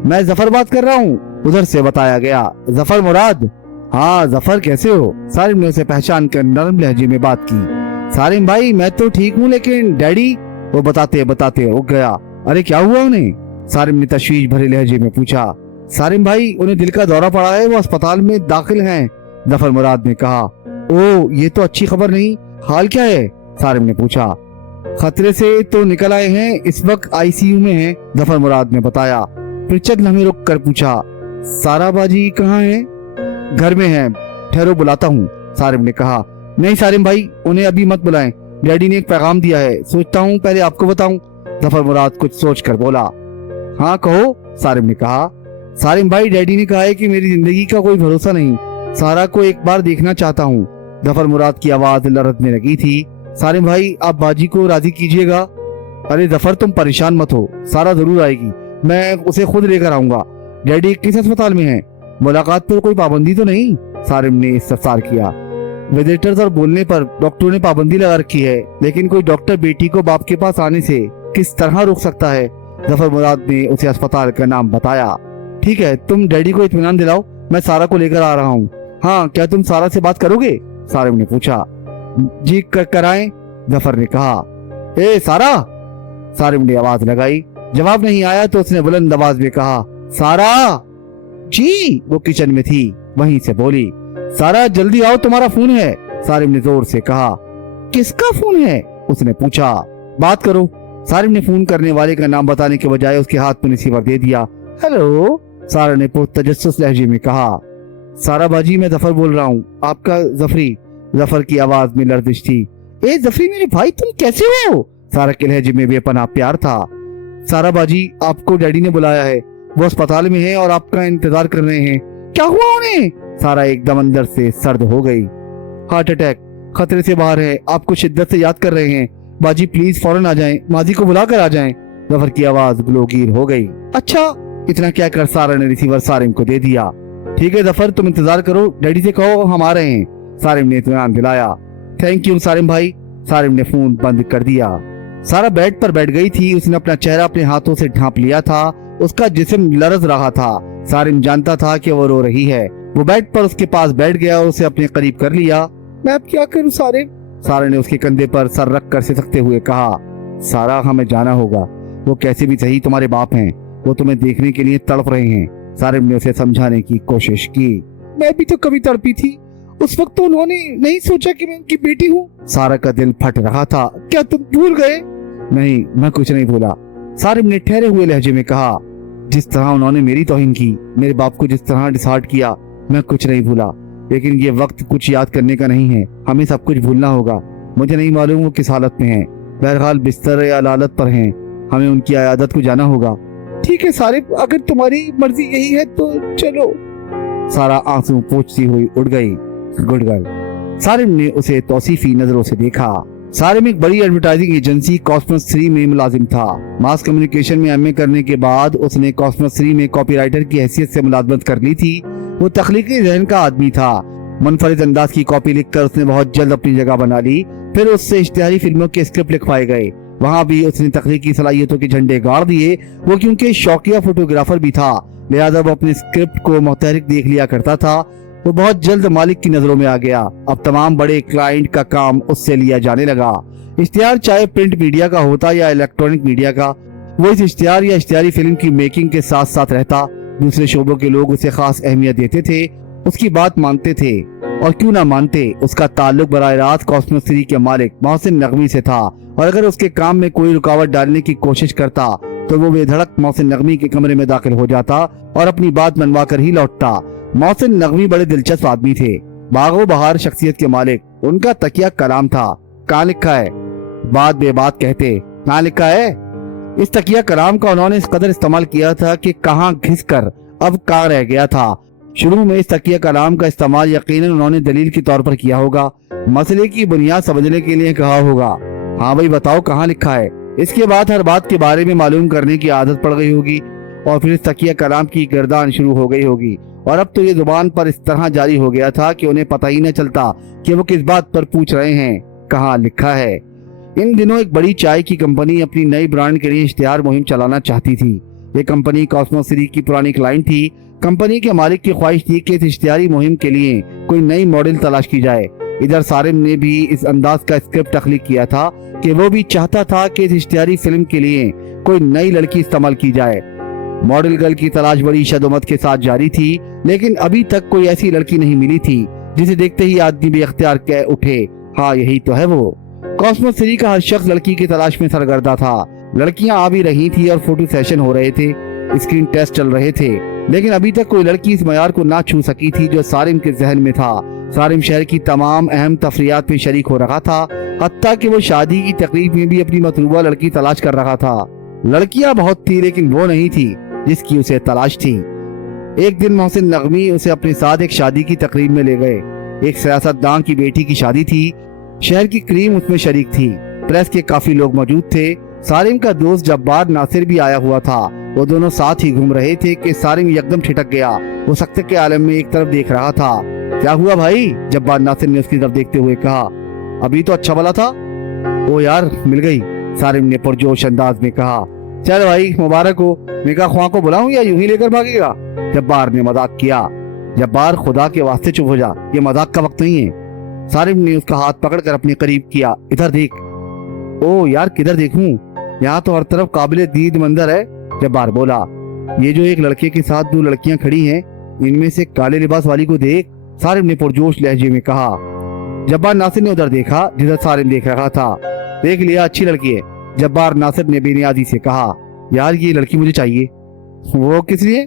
मैं जफर बात कर रहा हूँ। उधर से बताया गया। जफर मुराद? हाँ जफर, कैसे हो? सारिम ने उसे पहचान कर नरम लहजे में बात की। सारिम भाई मैं तो ठीक हूँ, लेकिन डैडी, वो बताते बताते रुक गया। अरे क्या हुआ उन्हें? सारिम ने तशवीश भरे लहजे में पूछा। सारिम भाई उन्हें दिल का दौरा पड़ा है, वो अस्पताल में दाखिल हैं, जफर मुराद ने कहा। ओ ये तो अच्छी खबर नहीं, हाल क्या है? सारिम ने पूछा। खतरे से तो निकल आए हैं, इस वक्त आईसीयू में हैं, जफर मुराद ने बताया। फिर चंद लम्हे रुक कर पूछा, सारा बाजी कहाँ है? घर में है, ठहरो बुलाता हूँ, सारिम ने कहा। नहीं सारिम भाई उन्हें अभी मत बुलाएं, डैडी ने एक पैगाम दिया है, सोचता हूँ पहले आपको बताऊं, जफर मुराद कुछ सोच कर बोला। हाँ कहो, सारिम ने कहा। सारिम भाई डैडी ने कहा है कि मेरी जिंदगी का कोई भरोसा नहीं, सारा को एक बार देखना चाहता हूँ। जफर मुराद की आवाज लरजने लगी थी। सारिम भाई आप बाजी को राजी कीजिएगा। अरे जफर तुम परेशान मत हो, सारा जरूर आएगी, मैं उसे खुद लेकर आऊंगा। डैडी किस अस्पताल में है? मुलाकात पर कोई पाबंदी तो नहीं? सारिम ने इस्तफसार किया। विजिटर्स और बोलने पर डॉक्टरों ने पाबंदी लगा रखी है, लेकिन कोई डॉक्टर बेटी को बाप के पास आने से किस तरह रोक सकता है? जफर मुराद ने उसे अस्पताल का नाम बताया। ठीक है तुम डैडी को इत्मीनान दिलाओ, मैं सारा को लेकर आ रहा हूँ। हाँ क्या तुम सारा से बात करोगे? सारिम ने पूछा। जी कराएं, जफर ने कहा। ए सारा, सारिम ने आवाज लगाई। जवाब नहीं आया तो उसने बुलंद आवाज में कहा, सारा। जी, वो किचन में थी, वहीं से बोली। सारा जल्दी आओ तुम्हारा फोन है, सारिम ने जोर से कहा। किसका फोन है? उसने पूछा। बात करो, सारिम ने फोन करने वाले का नाम बताने के बजाय उसके हाथ में रिसीवर दे दिया। हेलो, सारा ने पुरतजस्सुस लहजे में कहा। सारा बाजी मैं जफर बोल रहा हूँ, आपका जफरी। जफर की आवाज में लर्जिश थी। ए जफरी मेरे भाई तुम कैसे हो? सारा के लहजे में बेपनाह प्यार था। सारा बाजी आपको डैडी ने बुलाया है, वो अस्पताल में है और आपका इंतजार कर रहे हैं। क्या हुआ उन्हें? सारा एकदम अंदर से सर्द हो गई। हार्ट अटैक, खतरे से बाहर है, आपको शिद्दत से याद कर रहे हैं। बाजी प्लीज फौरन आ जाएं, माजी को बुला कर आ जाएं। जफर की आवाज ग्लोगीर हो गई। अच्छा, इतना क्या कर सारा ने रिसीवर सारिम को दे दिया। ठीक है जफर तुम इंतजार करो, डैडी से कहो हम आ रहे हैं, सारिम ने इत्मीनान दिलाया। थैंक यू सारिम भाई। सारिम ने फोन बंद कर दिया। सारा बेड पर बैठ गई थी, उसने अपना चेहरा अपने हाथों से ढांप लिया था, उसका जिस्म लरज रहा था। सारिम जानता था कि वो रो रही है। वो बेड पर उसके पास बैठ गया और उसे अपने करीब कर लिया। मैं अब क्या करूं सारिम? सारा ने उसके कंधे पर सर रख कर सिसकते हुए कहा। सारा हमें जाना होगा, वो कैसे भी सही तुम्हारे बाप हैं, वो तुम्हें देखने के लिए तड़प रहे हैं। सारिम ने उसे समझाने की कोशिश की। मैं भी तो कभी तड़पी थी, उस वक्त तो उन्होंने नहीं सोचा कि मैं उनकी बेटी हूँ। सारा का दिल फट रहा था। क्या तुम भूल गए? नहीं मैं कुछ नहीं भूला, सारिम ने ठहरे हुए लहजे में कहा। जिस तरह उन्होंने मेरी तौहीन की, मेरे बाप को जिस तरह डिसहार्ट किया, मैं कुछ नहीं भूला। लेकिन ये वक्त कुछ याद करने का नहीं है, हमें सब कुछ भूलना होगा। मुझे नहीं मालूम वो किस हालत में हैं, बहरहाल बिस्तर या अदालत पर हैं, हमें उनकी अयादत को जाना होगा। ठीक है सारिम, अगर तुम्हारी मर्जी यही है तो चलो। सारा आंसू पोंछती हुई उड़ गई। Good girl. सारिम ने उसे तौसीफी नजरों से देखा। सारिम एक बड़ी एडवर्टाइजिंग एजेंसी कॉस्मोस 3 में मुलाजिम था। मास कम्युनिकेशन में एमए करने के बाद उसने कॉस्मोस 3 में कॉपीराइटर की हैसियत से मुलाजमत कर ली थी। वो तख्लीकी ज़हन का आदमी था। मुनफरिद अंदाज की कॉपी लिखकर उसने बहुत जल्द अपनी जगह बना ली। फिर उससे इश्तिहारी फिल्मों के स्क्रिप्ट लिखवाए गए, वहाँ भी उसने तख्लीकी सलाहियतों के झंडे गाड़ दिए। वो क्योंकि शौकिया फोटोग्राफर भी था, लिहाजा वो अपने स्क्रिप्ट को मुतहरिक देख लिया करता था। वो बहुत जल्द मालिक की नजरों में आ गया। अब तमाम बड़े क्लाइंट का काम उससे लिया जाने लगा। इश्तिहार चाहे प्रिंट मीडिया का होता या इलेक्ट्रॉनिक मीडिया का, वो इस इश्तिहार या इश्तिहारी फिल्म की मेकिंग के साथ साथ रहता। दूसरे शोबों के लोग उसे खास अहमियत देते थे, उसकी बात मानते थे, और क्यों ना मानते, उसका ताल्लुक बराह रास्त कॉस्मोस 3 के मालिक मोहसिन नकवी से था। और अगर उसके काम में कोई रुकावट डालने की कोशिश करता तो वो बेधड़क मोहसिन नकवी के कमरे में दाखिल हो जाता और अपनी बात मनवा कर ही लौटता। मोहसिन नकवी बड़े दिलचस्प आदमी थे, बागो बहार शख्सियत के मालिक। उनका तकिया कलाम था। कहाँ लिखा है? बात बेबात कहते। कहाँ लिखा है? इस तकिया कलाम का उन्होंने इस कदर इस्तेमाल किया था कि कहाँ घिस कर अब कहाँ रह गया था। शुरू में इस तकिया कलाम का इस्तेमाल यकीनन उन्होंने दलील के तौर पर किया होगा, मसले की बुनियाद समझने के लिए कहा होगा। हाँ भाई बताओ कहाँ लिखा है। इसके बाद हर बात के बारे में मालूम करने की आदत पड़ गई होगी और फिर इस तकिया कलाम की गर्दान शुरू हो गई होगी। और अब तो ये जुबान पर इस तरह जारी हो गया था कि उन्हें पता ही न चलता कि वो किस बात पर पूछ रहे हैं, कहाँ लिखा है। इन दिनों एक बड़ी चाय की कंपनी अपनी नई ब्रांड के लिए इश्तिहार मुहिम चलाना चाहती थी। ये कंपनी कॉस्मोस 3 की पुरानी क्लाइंट थी, कंपनी के मालिक की ख्वाहिश थी कि इस इश्तिहारी मुहिम के लिए कोई नई मॉडल तलाश की जाए। इधर सारिम ने भी इस अंदाज का स्क्रिप्ट तख्लीक किया था कि वो भी चाहता था कि इस इश्तिहारी फिल्म के लिए कोई नई लड़की इस्तेमाल की जाए। मॉडल गर्ल की तलाश बड़ी शदोमत के साथ जारी थी, लेकिन अभी तक कोई ऐसी लड़की नहीं मिली थी जिसे देखते ही आदमी बेख्तियार कह उठे, हाँ यही तो है वो। कॉस्मोस 3 का हर शख्स लड़की की तलाश में सरगर्दा था। लड़कियां आ भी रही थी और फोटो सेशन हो रहे थे, स्क्रीन टेस्ट चल रहे थे, लेकिन अभी तक कोई लड़की इस मयार को ना छू सकी थी जो सारिम के जहन में था। सारिम शहर की तमाम अहम तफरियात में शरीक हो रहा था, हत्ता कि वो शादी की तकरीब में भी अपनी मतलूबा लड़की तलाश कर रहा था। लड़कियां बहुत थी, लेकिन वो नहीं थी जिसकी उसे तलाश थी। एक दिन मोहसिन नगवी उसे अपने साथ एक शादी की तकरीब में ले गए। एक सियासतदान की बेटी की शादी थी। शहर की क्रीम उसमें शरीक थी। प्रेस के काफी लोग मौजूद थे। सारिम का दोस्त जब्बार नासिर भी आया हुआ था। वो दोनों साथ ही घूम रहे थे कि सारिम एकदम ठिठक गया। वो सख्त के आलम में एक तरफ देख रहा था। क्या हुआ भाई? जब्बार नासिर ने उसकी तरफ देखते हुए कहा। अभी तो अच्छा भला था। ओ यार मिल गई, सारिम ने पुरजोश अंदाज में कहा। चल भाई मुबारक हो। निकाह ख्वाह को बुलाऊं या यूं ही लेकर भागेगा? जब्बार ने मजाक किया। जब्बार खुदा के वास्ते चुप हो जा, ये मजाक का वक्त नहीं है। सारिम ने उसका हाथ पकड़कर अपने करीब किया। इधर देख। ओ यार किधर देखूं? यहाँ तो हर तरफ काबिले दीद मंजर है। जब्बार बोला। ये जो एक लड़के के साथ 2 लड़कियां खड़ी हैं, इनमें से काले लिबास वाली को देख, सारिम ने पुरजोश लहजे में कहा। जब्बार नासिर ने उधर देखा जिधर सारिम देख रहा था। देख लिया, अच्छी लड़की है। जब्बार नासिर ने बेनियाजी से कहा। यार ये लड़की मुझे चाहिए। वो किस लिए?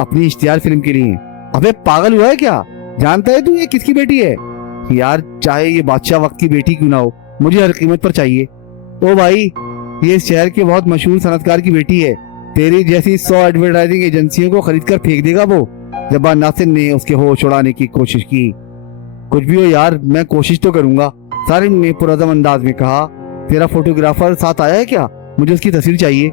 अपनी इश्तिहार फिल्म के लिए। अबे पागल हुआ है क्या? जानता है तू ये किसकी बेटी है? यार चाहे ये बादशाह वक्त की बेटी क्यों ना हो, मुझे हर कीमत पर चाहिए। ओ भाई, ये शहर के बहुत मशहूर सनतकार की बेटी है। तेरी जैसी 100 एडवर्टाइजिंग एजेंसियों को खरीद कर फेंक देगा वो। जब्बार नासिर ने उसके होश उड़ाने की कोशिश की। कुछ भी हो यार, मैं कोशिश तो करूंगा, सारिम ने पुरअज़म अंदाज में कहा। तेरा फोटोग्राफर साथ आया है क्या? मुझे उसकी तस्वीर चाहिए।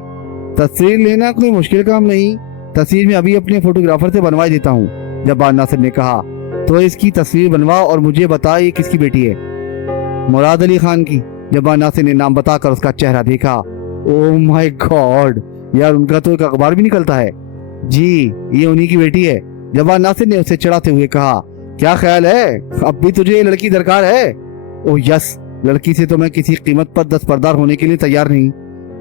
तस्वीर लेना कोई मुश्किल काम नहीं, तस्वीर में अभी अपने फोटोग्राफर से बनवा देता हूँ, जब्बार नासिर ने कहा। तो इसकी तस्वीर बनवा और मुझे बता ये किसकी बेटी है? मुराद अली खान की। जब्बार नासिर ने नाम बताकर उसका चेहरा देखा। ओह माय गॉड, यार उनका तो एक अखबार भी निकलता है। जी ये उन्हीं की बेटी है, जब्बार नासिर ने उसे चिढ़ाते हुए कहा। क्या ख्याल है, अब भी तुझे ये लड़की दरकार है? ओह यस, लड़की से तो मैं किसी कीमत पर दस्तबरदार होने के लिए तैयार नहीं।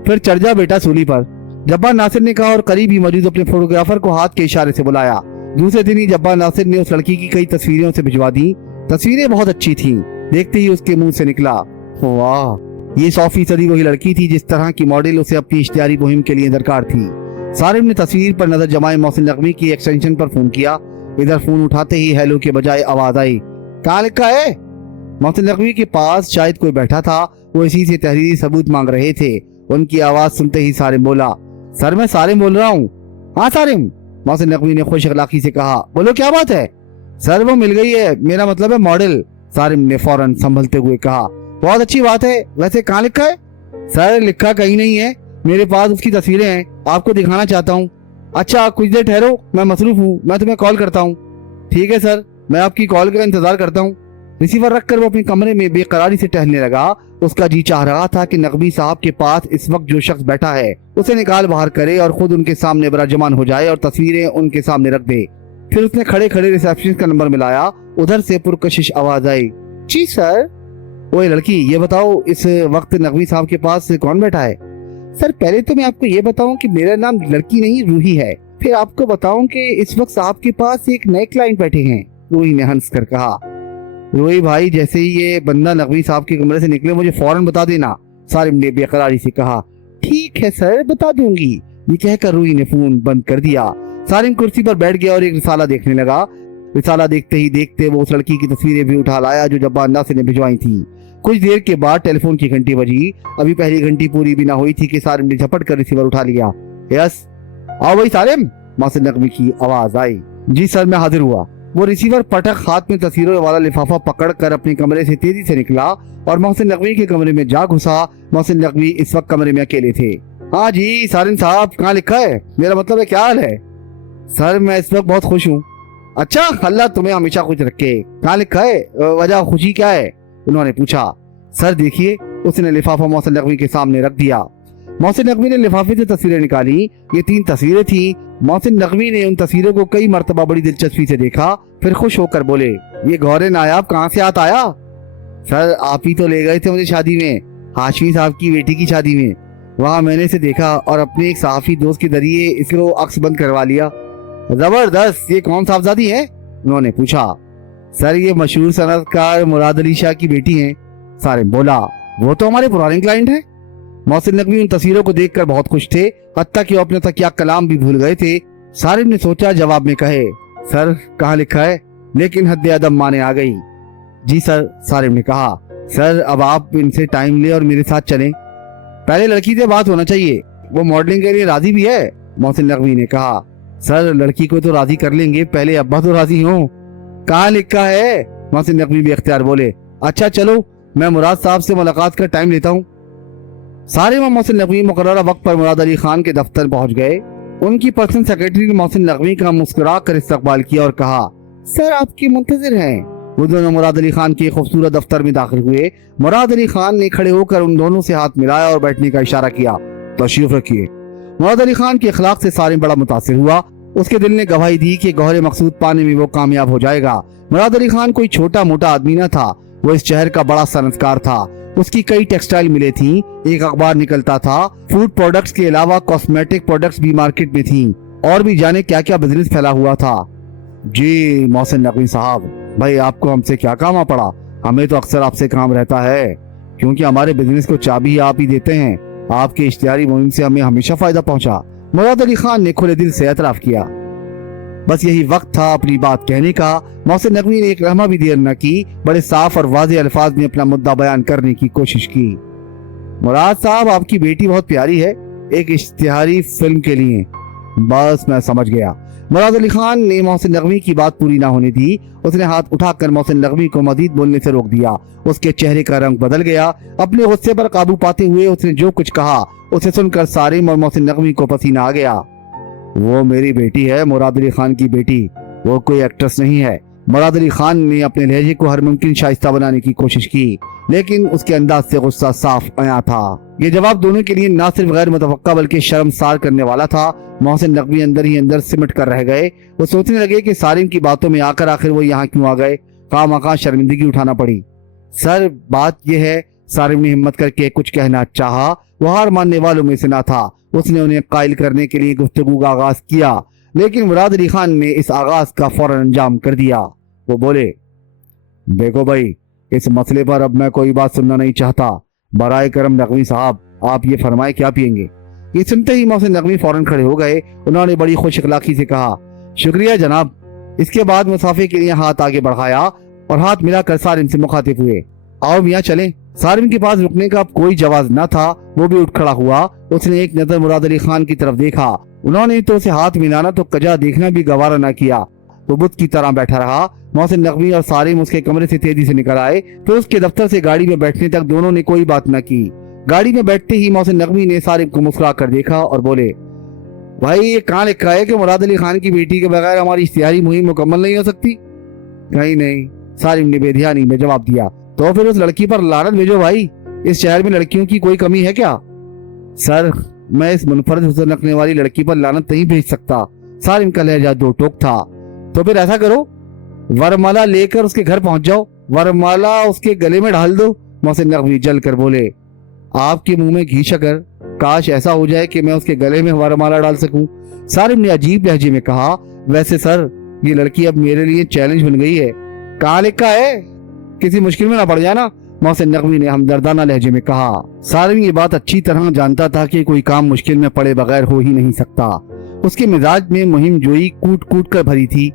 फिर चढ़ जा बेटा सूली पर, जब्बार नासिर ने कहा और करीब ही मौजूद अपने फोटोग्राफर को हाथ के इशारे से बुलाया। दूसरे दिन ही जब्बार नासिर ने उस लड़की की कई तस्वीरें उसे भिजवा दी। तस्वीरें बहुत अच्छी थीं। देखते ही उसके मुंह से निकला, वाह, ये 100% वही लड़की थी जिस तरह की मॉडल उसे अपनी इश्तिहारी मुहिम के लिए दरकार थी। सारिम ने तस्वीर पर नजर जमाए मोहसिन नगवी की एक्सटेंशन पर फोन किया। इधर फोन उठाते ही हेलो के बजाय आवाज आई, कहाँ लिखा है? मोहसिन नगवी के पास शायद कोई बैठा था। वो इसी से तहरीरी सबूत मांग रहे थे। उनकी आवाज सुनते ही सारिम बोला, सर मैं सारिम बोल रहा हूँ। हाँ सारिम, मोहसिन नगवी ने खुश अखलाकी से कहा। बोलो क्या बात है? सर वो मिल गई है, मेरा मतलब है मॉडल, सारिम ने फौरन संभलते हुए कहा। बहुत अच्छी बात है, वैसे कहाँ लिखा है? सर लिखा कहीं नहीं है, मेरे पास उसकी तस्वीरें हैं, आपको दिखाना चाहता हूँ। अच्छा कुछ देर ठहरो, मैं मसरूफ हूँ, मैं तुम्हें कॉल करता हूँ। ठीक है सर, मैं आपकी कॉल का इंतजार करता हूँ। रिसीवर रखकर वो अपने कमरे में बेकरारी से टहलने लगा। उसका जी चाह रहा था कि नकवी साहब के पास इस वक्त जो शख्स बैठा है उसे निकाल बाहर करे और खुद उनके सामने बराजमान हो जाए और तस्वीरें उनके सामने रख दे। फिर उसने खड़े खड़े रिसेप्शनिस्ट का नंबर मिलाया। उधर से पुरकशिश आवाज आई, जी सर। ओए लड़की, ये बताओ इस वक्त नकवी साहब के पास कौन बैठा है? सर पहले तो मैं आपको ये बताऊं कि मेरा नाम लड़की नहीं रूही है, फिर आपको बताऊं कि इस वक्त साहब के पास एक नए क्लाइंट बैठे हैं, रूही ने हंस कर कहा। रूही भाई, जैसे ही ये बंदा नकवी साहब के कमरे से निकले मुझे फौरन बता देना, सारिम ने बेकरारी से कहा। ठीक है सर, बता दूंगी, ये कहकर रूही ने फोन बंद कर दिया। सारिम कुर्सी पर बैठ गया और एक रिसाला देखने लगा। रिसाला देखते ही देखते वो उस लड़की की तस्वीरें भी उठा लाया जो जब्बार नासिर ने भिजवाई थी। कुछ देर के बाद टेलीफोन की घंटी बजी। अभी पहली घंटी पूरी भी ना हुई थी कि सारिम ने झपट कर रिसीवर उठा लिया। यस, आओ भाई सारिम, मोहसिन नकवी की आवाज आई। जी सर, मैं हाजिर हुआ। वो रिसीवर पटक हाथ में तस्वीरों वाला लिफाफा पकड़ कर अपने कमरे से तेजी से निकला और मोहसिन नकवी के कमरे में जा घुसा। मोहसिन नकवी इस वक्त कमरे में अकेले थे। हाँ जी सारिम साहब, कहाँ लिखा है? मेरा मतलब है क्या हाल है? सर मैं इस वक्त बहुत खुश हूँ। अच्छा, अल्लाह तुम्हें हमेशा खुश रखे। कहाँ लिखा है? वजह खुशी क्या है? उन्होंने पूछा। सर देखिए, उसने लिफाफा मोहसिन नकवी के सामने रख दिया। मोहसिन नकवी ने लिफाफे से तस्वीरें निकाली। ये 3 तस्वीरें थी। मोहसिन नकवी ने उन तस्वीरों को कई मर्तबा बड़ी दिलचस्पी से देखा, फिर खुश होकर बोले, ये गौरे नायाब कहाँ से हाथ आया? सर आप ही तो ले गए थे मुझे शादी में, हाशमी साहब की बेटी की शादी में। वहाँ मैंने इसे देखा और अपने एक सहाफी दोस्त के जरिए इसको अक्स बंद करवा लिया। जबरदस्त, ये कौन साहबजादी है? उन्होंने पूछा। सर ये मशहूर सनतकार मुराद अली शाह की बेटी हैं। सारिम बोला, वो तो हमारे पुराने क्लाइंट हैं। मोहसिन नकवी उन तस्वीरों को देखकर बहुत खुश थे, हत्ता कि वो अपने तकिया कलाम भी भूल गए थे। सारिम ने सोचा जवाब में कहे, सर कहाँ लिखा है? लेकिन हद्दे अदब माने आ गई। जी सर, सारिम ने कहा। सर अब आप इनसे टाइम ले और मेरे साथ चलें। पहले लड़की से बात होना चाहिए, वो मॉडलिंग के लिए राजी भी है, मोहसिन नकवी ने कहा। सर लड़की को तो राजी कर लेंगे, पहले अब्बा तो राजी हों। कहाँ लिखा है? मोहसिन नकवी भी इख्तियार बोले। अच्छा चलो, मैं मुराद साहब से मुलाकात का टाइम लेता हूँ। सारिम और मोहसिन नकवी मुकर्ररा वक्त पर मुराद अली खान के दफ्तर पहुंच गए। उनकी पर्सनल सेक्रेटरी ने मोहसिन नकवी का मुस्कुरा कर इस्तकबाल किया और कहा, सर आपके मुंतजिर हैं। वो दोनों मुराद अली खान के खूबसूरत दफ्तर में दाखिल हुए। मुराद अली खान ने खड़े होकर उन दोनों से हाथ मिलाया और बैठने का इशारा किया। तशरीफ रखिए। मुराद अली खान के अखलाक से सारिम बड़ा मुतासिर हुआ। उसके दिल ने गवाही दी कि गौहर मकसूद पाने में वो कामयाब हो जाएगा। मुराद अली खान कोई छोटा मोटा आदमी न था, वो इस शहर का बड़ा सनतकार था। उसकी कई टेक्सटाइल मिलें थी, एक अखबार निकलता था, फूड प्रोडक्ट्स के अलावा कॉस्मेटिक प्रोडक्ट्स भी मार्केट में थी, और भी जाने क्या क्या बिजनेस फैला हुआ था। जी मोहसिन नकवी साहब, भाई आपको हमसे क्या काम आ पड़ा? हमें तो अक्सर आपसे काम रहता है, क्योंकि हमारे बिजनेस को चाबी आप ही देते हैं। आपके इश्तिहारी मुहिम से हमें हमेशा फायदा पहुंचा। मुराद अली खान ने खुले दिल से एतराफ किया। बस यही वक्त था अपनी बात कहने का। मोहसिन नकवी ने एक लम्हा भी देर न की, बड़े साफ और वाज़ेह अल्फाज में अपना मुद्दा बयान करने की कोशिश की। मुराद साहब आपकी बेटी बहुत प्यारी है, एक इश्तिहारी फिल्म के लिए। बस मैं समझ गया। मुराद अली खान ने मोहसिन नकवी की बात पूरी ना होने दी। उसने हाथ उठाकर मोहसिन नकवी को मजीद बोलने से रोक दिया। उसके चेहरे का रंग बदल गया। अपने गुस्से पर काबू पाते हुए उसने जो कुछ कहा उसे सुनकर सारिम और मोहसिन नकवी को पसीना आ गया। वो मेरी बेटी है, मुराद अली खान की बेटी, वो कोई एक्ट्रेस नहीं है। मुराद अली खान ने अपने लहजे को हर मुमकिन शाइस्ता बनाने की कोशिश की, लेकिन उसके अंदाज से गुस्सा साफ आया था। ये जवाब दोनों के लिए ना सिर्फ गैर मुतवक्का बल्कि शर्मसार करने वाला था। मोहसिन नकवी अंदर ही अंदर सिमट कर रह गए। वो सोचने लगे कि सारिम की बातों में आकर आखिर वो यहाँ क्यों आ गए, खामखा शर्मिंदगी उठाना पड़ी। सर बात यह है, सारिम ने हिम्मत करके कुछ कहना चाहा। वो हार मानने वालों में से ना था। उसने उन्हें कायल करने के लिए गुफ्तगू का आगाज किया, लेकिन मुराद अली खान ने इस आगाज का फौरन अंजाम कर दिया। वो बोले, देखो भाई, इस मसले पर अब मैं कोई बात सुनना नहीं चाहता। बराए करम नकवी साहब, आप ये फरमाए क्या पियेंगे? ये सुनते ही मोहसिन नकवी फौरन खड़े हो गए। उन्होंने बड़ी खुश अखलाकी से कहा, शुक्रिया जनाब। इसके बाद मुसाफिर के लिए हाथ आगे बढ़ाया और हाथ मिलाकर सारिम से मुखातिब हुए। आओ मियाँ चलें। सारिम के पास रुकने का कोई जवाब न था। वो भी उठ खड़ा हुआ। उसने एक नजर मुराद अली खान की तरफ देखा। उन्होंने तो उसे हाथ मिलाना तो कजा देखना भी गवारा न किया। वो बुत की तरह बैठा रहा। मोहसिन नकवी और सारिम उसके कमरे से तेजी से निकल आए। फिर उसके दफ्तर से गाड़ी में बैठने तक दोनों ने कोई बात न की। गाड़ी में बैठते ही मोहसिन नकवी ने सारिम को मुस्कुरा कर देखा और बोले, भाई ये कहाँ लिखा है कि मुराद अली खान की बेटी के बगैर हमारी इश्तिहारी मुहिम मुकम्मल नहीं हो सकती? कहीं नहीं, सारिम ने बेध्यानी में जवाब दिया। तो फिर उस लड़की पर लानत भेजो भाई। इस शहर में लड़कियों की कोई कमी है क्या? सर मैं इस मुनफरद हुस्न रखने वाली लड़की पर लानत नहीं भेज सकता। सारिम का लहजा दो टोक था। तो फिर ऐसा करो, वरमाला लेकर उसके घर पहुंच जाओ, वरमाला उसके गले में डाल दो। मोहसिन नकवी जल कर बोले, आपके मुंह में घी शकर, काश ऐसा हो जाए कि मैं उसके गले में वरमाला डाल सकूं। सारिम ने अजीब लहजे में कहा, वैसे सर ये लड़की अब मेरे लिए चैलेंज बन गई है। कहाँ लिखा है? किसी मुश्किल में ना पड़ जाना, मोहसिन नकवी ने हमदर्दाना लहजे में कहा। सारिम ये बात अच्छी तरह जानता था कि कोई काम मुश्किल में पड़े बगैर हो ही नहीं सकता। उसके मिजाज में मुहिम जोई कूट कूट कर भरी थी।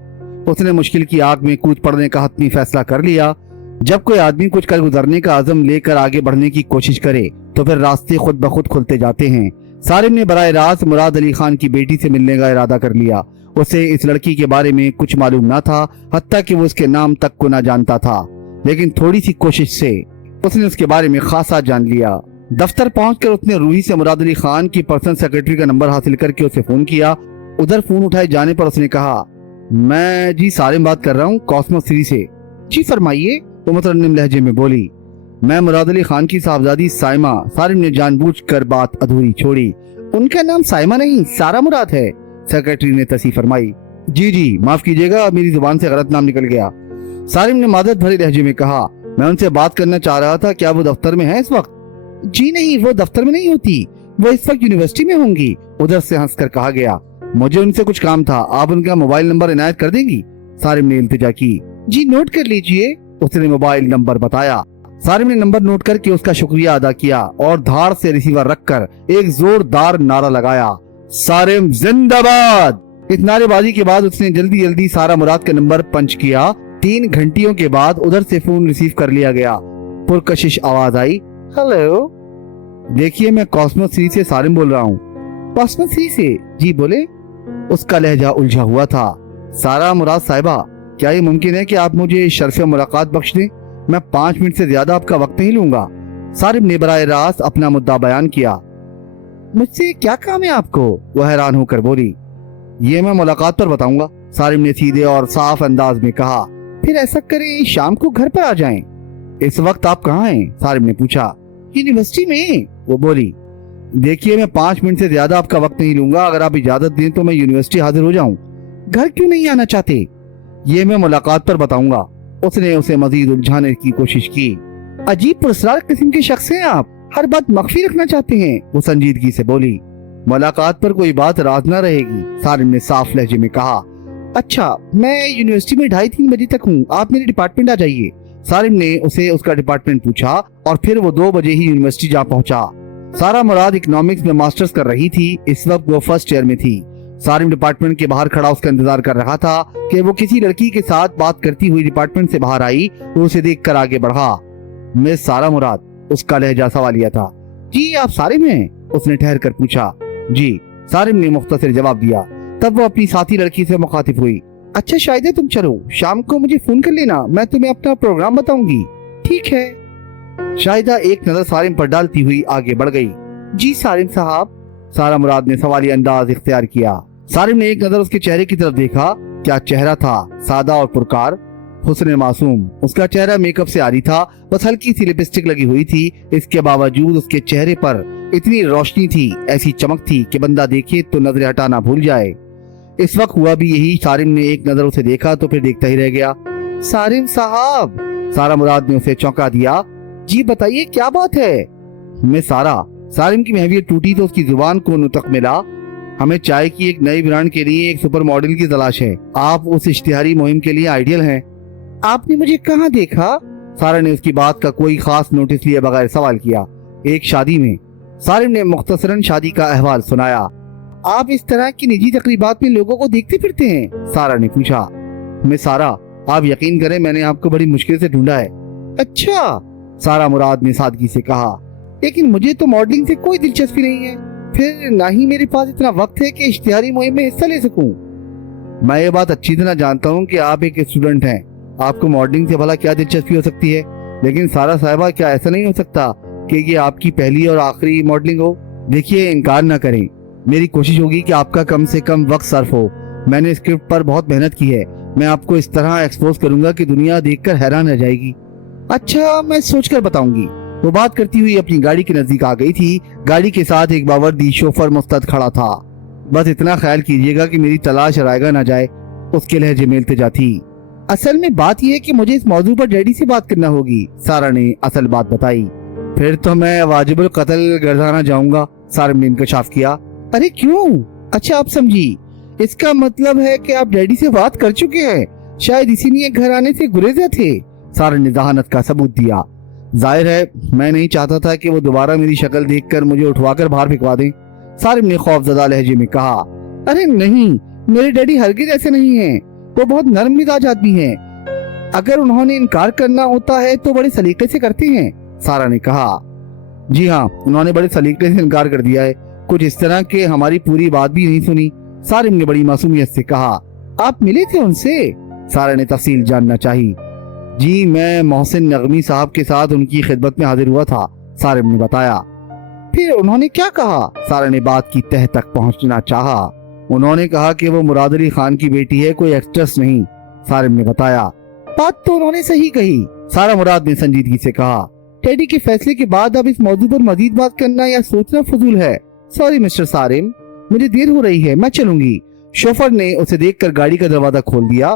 उसने मुश्किल की आग में कूद पड़ने का हतमी फैसला कर लिया। जब कोई आदमी कुछ कर गुजरने का आज़म लेकर आगे बढ़ने की कोशिश करे तो फिर रास्ते खुद ब खुद खुलते जाते हैं। सारिम ने बराह रास्त मुराद अली खान की बेटी से मिलने का इरादा कर लिया। उसे इस लड़की के बारे में कुछ मालूम ना था, हत्ता कि वो उसके नाम तक को ना जानता था, लेकिन थोड़ी सी कोशिश से उसने उसके बारे में खासा जान लिया। दफ्तर पहुंचकर उसने रूही से मुराद अली खान की पर्सनल सेक्रेटरी का नंबर हासिल करके उसे फोन किया। उधर फोन उठाए जाने पर उसने कहा, मैं जी सारिम बात कर रहा हूँ, कॉस्मो 3 से। जी फरमाइए, वो मुतरन्निम लहजे में बोली। मैं मुराद अली खान की साहबजादी साइमा। सारिम ने जानबूझकर बात अधूरी छोड़ी। उनका नाम साइमा नहीं सारा मुराद है, सेक्रेटरी ने तसी फरमाई। जी जी माफ कीजिएगा, मेरी जुबान से गलत नाम निकल गया, सारिम ने मादत भरे लहजे में कहा। मैं उनसे बात करना चाह रहा था, क्या वो दफ्तर में है इस वक्त? जी नहीं, वो दफ्तर में नहीं होती, वो इस वक्त यूनिवर्सिटी में होंगी, उधर से हंसकर कहा गया। मुझे उनसे कुछ काम था, आप उनका मोबाइल नंबर इनायत कर देंगी? सारिम ने इल्तिजा की। जी नोट कर लीजिए, उसने मोबाइल नंबर बताया। सारिम ने नंबर नोट करके उसका शुक्रिया अदा किया और धाड़ से रिसीवर रखकर एक जोरदार नारा लगाया, सारिम जिंदाबाद। इस नारेबाजी के बाद उसने जल्दी जल्दी सारा मुराद का नंबर पंच किया। 3 घंटियों के बाद उधर से फोन रिसीव कर लिया गया। पुरकशिश आवाज आई, हेलो। देखिए मैं कॉस्मो 3 से सारिम बोल रहा हूँ। कॉस्मो 3 से? जी बोले। उसका लहजा उलझा हुआ था। सारा मुराद साहिबा, क्या ये मुमकिन है कि आप मुझे शर्फ मुलाकात बख्श दें? मैं 5 मिनट से ज्यादा आपका वक्त नहीं लूंगा। सारिम ने बराह रास्त अपना मुद्दा बयान किया। मुझसे क्या काम है आपको? वह हैरान होकर बोली। ये मैं मुलाकात पर बताऊंगा, सारिम ने सीधे और साफ अंदाज में कहा। फिर ऐसा करें शाम को घर पर आ जाएं। इस वक्त आप कहाँ हैं? सारिम ने पूछा। यूनिवर्सिटी में, वो बोली। देखिए मैं 5 मिनट से ज्यादा आपका वक्त नहीं लूंगा, अगर आप इजाजत दें तो मैं यूनिवर्सिटी हाजिर हो जाऊं। घर क्यों नहीं आना चाहते? ये मैं मुलाकात पर बताऊंगा। उसने उसे मजीद उलझाने की कोशिश की। अजीब पुरस्कार किस्म के शख्स हैं आप, हर बात मख्फी रखना चाहते हैं, वो संजीदगी से बोली। मुलाकात पर कोई बात राज न रहेगी, सारिम ने साफ लहजे में कहा। अच्छा मैं यूनिवर्सिटी में 2:30-3 बजे तक हूँ, आप मेरे डिपार्टमेंट आ जाइए। सारिम ने उसे उसका डिपार्टमेंट पूछा और फिर वो 2 बजे ही यूनिवर्सिटी जा पहुंचा। सारा मुराद इकोनॉमिक्स में मास्टर्स कर रही थी। इस वक्त वो फर्स्ट ईयर में थी। सारिम डिपार्टमेंट के बाहर खड़ा उसका इंतजार कर रहा था कि वो किसी लड़की के साथ बात करती हुई डिपार्टमेंट से बाहर आई तो उसे देखकर आगे बढ़ा। मिस सारा मुराद, उसका लहजा सवालिया था। जी आप सारिम हैं? उसने ठहर कर पूछा। जी, सारिम ने मुख्तसर जवाब दिया। तब वो अपनी साथी लड़की से मुखातिब हुई। अच्छा शायद तुम चलो, शाम को मुझे फोन कर लेना, मैं तुम्हें अपना प्रोग्राम बताऊंगी। ठीक है। शाहिदा एक नजर सारिम पर डालती हुई आगे बढ़ गई। जी सारिम साहब, सारा मुराद ने सवाली अंदाज इख्तियार किया। सारिम ने एक नजर उसके चेहरे की तरफ देखा। क्या चेहरा था, सादा और पुरकार, हुस्न मासूम। उसका चेहरा मेकअप से आरी था, बस हल्की सी लिपस्टिक लगी हुई थी। इसके बावजूद उसके चेहरे पर इतनी रोशनी थी, ऐसी चमक थी कि बंदा देखे तो नजर हटाना भूल जाए। इस वक्त हुआ भी यही। सारिम ने एक नजर उसे देखा तो फिर देखता ही रह गया। सारिम साहब, सारा मुराद ने उसे चौंका दिया। जी बताइए क्या बात है? मैं सारा। सारिम की महवियत टूटी तो उसकी जुबान को नुतक मिला। हमें चाय की एक नई ब्रांड के लिए एक सुपर मॉडल की तलाश है, आप उस इश्तिहारी मुहिम के लिए आइडियल हैं। आपने मुझे कहाँ देखा? सारा ने उसकी बात का कोई खास नोटिस लिए बगैर सवाल किया। एक शादी में। सारिम ने मुख्तसरन शादी का अहवाल सुनाया। आप इस तरह की निजी तकरीबात में लोगों को देखते फिरते हैं? सारा ने पूछा। मैं सारा, आप यकीन करें मैंने आपको बड़ी मुश्किल से ढूंढा है। अच्छा, सारा मुराद ने सादगी से कहा। लेकिन मुझे तो मॉडलिंग से कोई दिलचस्पी नहीं है, फिर ना ही मेरे पास इतना वक्त है कि इश्तिहारी मुहिम में हिस्सा ले सकूं। मैं ये बात अच्छी तरह जानता हूँ कि आप एक स्टूडेंट हैं, आपको मॉडलिंग से भला क्या दिलचस्पी हो सकती है। लेकिन सारा साहिबा, क्या ऐसा नहीं हो सकता कि ये आपकी पहली और आखिरी मॉडलिंग हो? देखिए इनकार ना करें, मेरी कोशिश होगी कि आपका कम से कम वक्त सर्फ हो। मैंने स्क्रिप्ट पर बहुत मेहनत की है, मैं आपको इस तरह एक्सपोज करूंगा कि दुनिया देखकर हैरान रह जाएगी। अच्छा मैं सोचकर बताऊंगी। वो बात करती हुई अपनी गाड़ी के नजदीक आ गई थी। गाड़ी के साथ एक बावर्दी शोफर मुस्तद खड़ा था। बस इतना ख्याल कीजिएगा कि मेरी तलाश रायगा ना जाए, उसके लहजे में इल्तिजा थी। असल में बात यह है कि मुझे इस मौजू पर डैडी से बात करना होगी। सारा ने असल बात बताई। फिर तो मैं वाजिबुल कत्ल गर्दाना जाऊंगा, सारिम ने इंकशाफ किया। अरे क्यों? अच्छा आप समझी, इसका मतलब है कि आप डैडी से बात कर चुके हैं, शायद इसीलिए घर आने से गुरेजा थे। सारा ने जहानत का सबूत दिया। जाहिर है मैं नहीं चाहता था कि वो दोबारा मेरी शक्ल देखकर मुझे उठवाकर बाहर फेंकवा दें, सारिम ने खौफजदा लहजे में कहा। अरे नहीं, मेरे डैडी हरगिज ऐसे नहीं हैं, वो बहुत नरम मिजाज आदमी हैं। अगर उन्होंने इनकार करना होता है तो बड़े सलीके से करते हैं, सारा ने कहा। जी हाँ, उन्होंने बड़े सलीके से इनकार कर दिया है, कुछ इस तरह के हमारी पूरी बात भी नहीं सुनी। सारिम ने बड़ी मासूमियत से कहा। आप मिले थे उनसे? सारा ने तफसील जानना चाही। जी मैं मोहसिन नगमी साहब के साथ उनकी खिदमत में हाजिर हुआ था, सारिम ने बताया। फिर उन्होंने क्या कहा? सारा ने बात की तह तक पहुंचना चाहा। उन्होंने कहा कि वो मुराद अली खान की बेटी है, कोई एक्ट्रेस नहीं, सारिम ने बताया। बात तो उन्होंने सही कही, सारा मुराद ने संजीदगी से कहा। टेडी के फैसले के बाद अब इस मौजू पर मजीद बात करना या सोचना फजूल है। सॉरी मिस्टर सारिम, मुझे देर हो रही है, मैं चलूंगी। शोफर ने उसे देखकर गाड़ी का दरवाजा खोल दिया।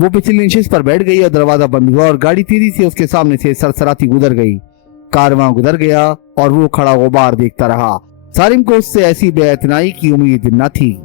वो पिछली इंचेस पर बैठ गई और दरवाजा बंद हुआ और गाड़ी तेजी से उसके सामने से सरसराती गुजर गई। कारवां गुजर गया और वो खड़ा गुबार देखता रहा। सारिम को उससे ऐसी बेइतनाई की उम्मीद न थी।